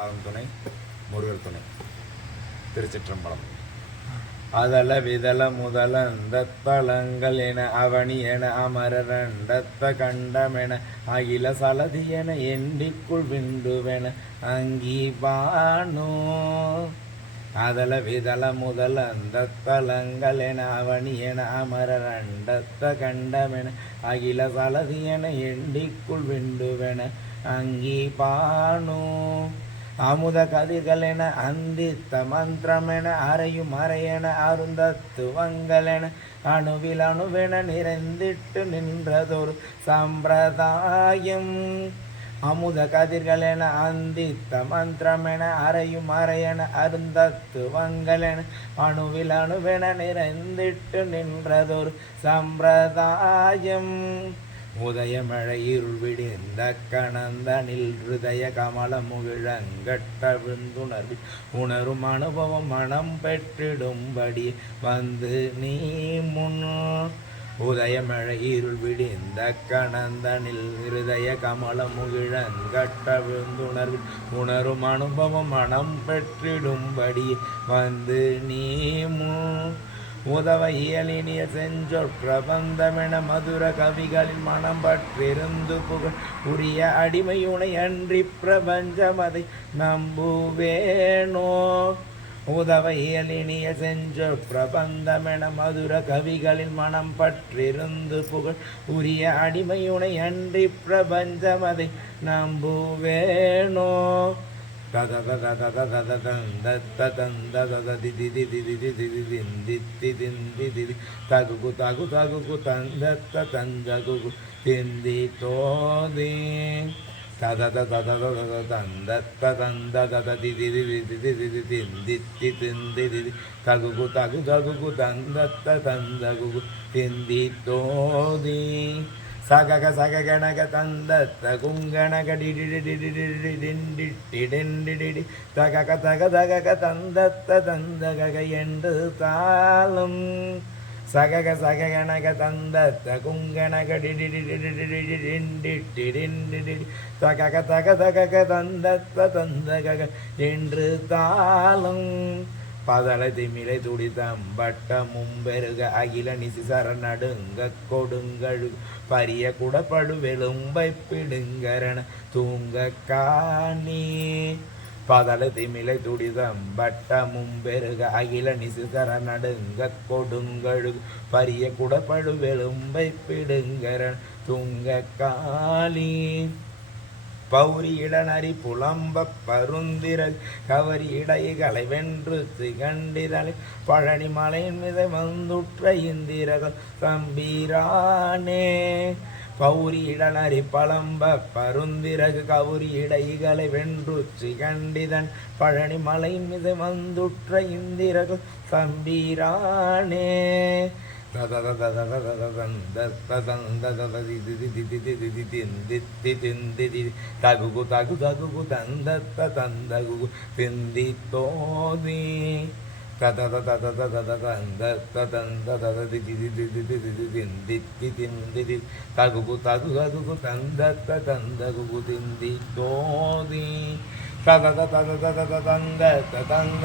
பாதம் துணை, முருகர் துணை. திருச்சிற்றம்பலம். அதல விதல முதல தலங்கள் என அவனி என அமரண்டத்த கண்டமென அகில சலதி என எண்டிக்குள் விண்டுவென அங்கீபானோ. அதல விதல முதல தலங்கள் என அவனி என அமரண்டத்த கண்டமென அகில சலதி என எண்டிக்குள் விண்டுவென அங்கீபானோ. அமுத கதிர்களென அந்தித்த மந்திரமென அறையும் அறையென அருந்தத்துவங்களென அணுவில் அணுவென நிறைந்திட்டு நின்றதொரு சம்பிரதாயம். அமுத கதிர்களென அந்தித்த மந்திரமென அறையும் அறையென அருந்தத்துவங்களென அணுவில் அணுவென நிறைந்திட்டு நின்றதொரு சம்பிரதாயம். உதயமழை இருள் விடிந்த கணந்தனில் ஹிருதய கமல முகிழங்கட்ட விந்துணர்வில் உணரும் அனுபவம் மனம் பெற்றிடும்படி வந்து நீ முன். உதயமழை இருள் விடிந்த கணந்தனில் ஹிருதய கமல முகிழங்கட்ட விந்துணர்வில் உணரும் அனுபவம் மனம் பெற்றிடும்படி வந்து நீ முன். உதவ இயலினிய செஞ்சொற் பிரபந்தமென மதுர கவிகளின் மனம் பற்றிருந்து புகழ் உரிய அடிமையுனை அன்றி பிரபஞ்சமதை நம்புவேனோ. உதவ இயலினிய செஞ்சொற் பிரபந்தமென மதுர கவிகளின் மனம் பற்றிருந்து புகழ் உரிய அடிமையுனை அன்றி பிரபஞ்சமதை நம்புவேனோ. தகு தகு தகு தந்த தந்தகு திந்தி தோதி தத தத தந்த தந்த திந்தி திந்தி தகு தகு தகு தந்த தந்தகு திந்தி தோதி. சகக சககணக தந்த குங்கணக டிடிடிடிடிடிடிடிடிடிடி தகக தக தகக தந்த தந்தக என்று தாளும். சகக சககணக தந்த குங்கணக டிடிடிடிடிடிடிடிடிடிடி தகக தக தகக தந்த தந்தக என்று தாளும். பதள திமிலை துடிதம்பட்ட மும்பெருக அகில நிசி சரணடுங்க கொடுங்கழு பரிய குடப்படு வெளும்பை பிடுங்கரண தூங்க காணி. பதள திமிலை துடிதம்பட்ட மும்பெருக அகில நிசி சரணடுங்க கொடுங்கழு பரிய குடப்படு வெளும்பை பிடுங்கரண தூங்க காளி. பௌரி இடனறி புலம்ப பருந்திரல் கவரி இடைகளை வென்று திகண்டிதலை பழனி மலையின் மீது வந்துற்ற இந்திரகள் தம்பீரானே. பௌரி இடனறி பழம்ப பருந்திரகு கவுரி இடைகளை வென்று திகண்டிதன் பழனி மலையின் மீது வந்துற்ற இந்திரகள் தம்பீரானே. தகு தகு தகு தந்த தந்தகு திந்தி தோதி தத தத தத தந்த தந்த திந்தி தகு தகு தகு தந்த தந்தகு திந்தி தோதி தத தத தத தந்த தந்த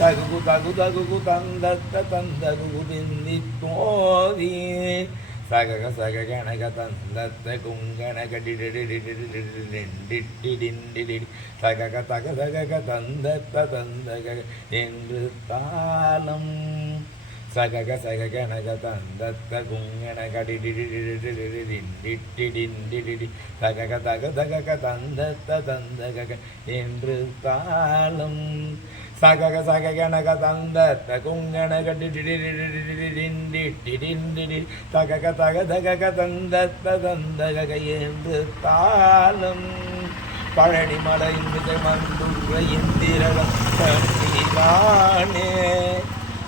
தகு தகு தகு தந்த தந்தகு திந்தி தோதி. சகக சக கணக தந்த குங்கணக டிடிடிடிடிடிடிடிடிடி சகக தக தக தந்த தந்தக என்று தாளம். சகக சக கணக தந்த குங்கணக டிடிடிடிடிடிடிடிடிடி சகக தக தக தந்த தந்தக என்று தாளம். சகக சக கணக தந்த குங்கணக டிடிடிடிடிடிடிடிடி சகக தக தக தந்த தந்தக என்று தாளம். பழனி மலையின் மிதை வந்துற்ற இந்திரகம் தம்பிரானே.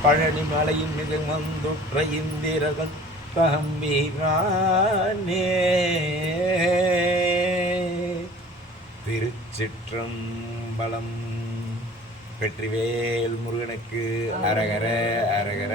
பழனி மலையின் மிதை வந்துற்ற இந்திரகம் தம்பிரானே. திருச்சிற்றம்பலம். வெற்றிவேல் முருகனுக்கு அரகர அரகர.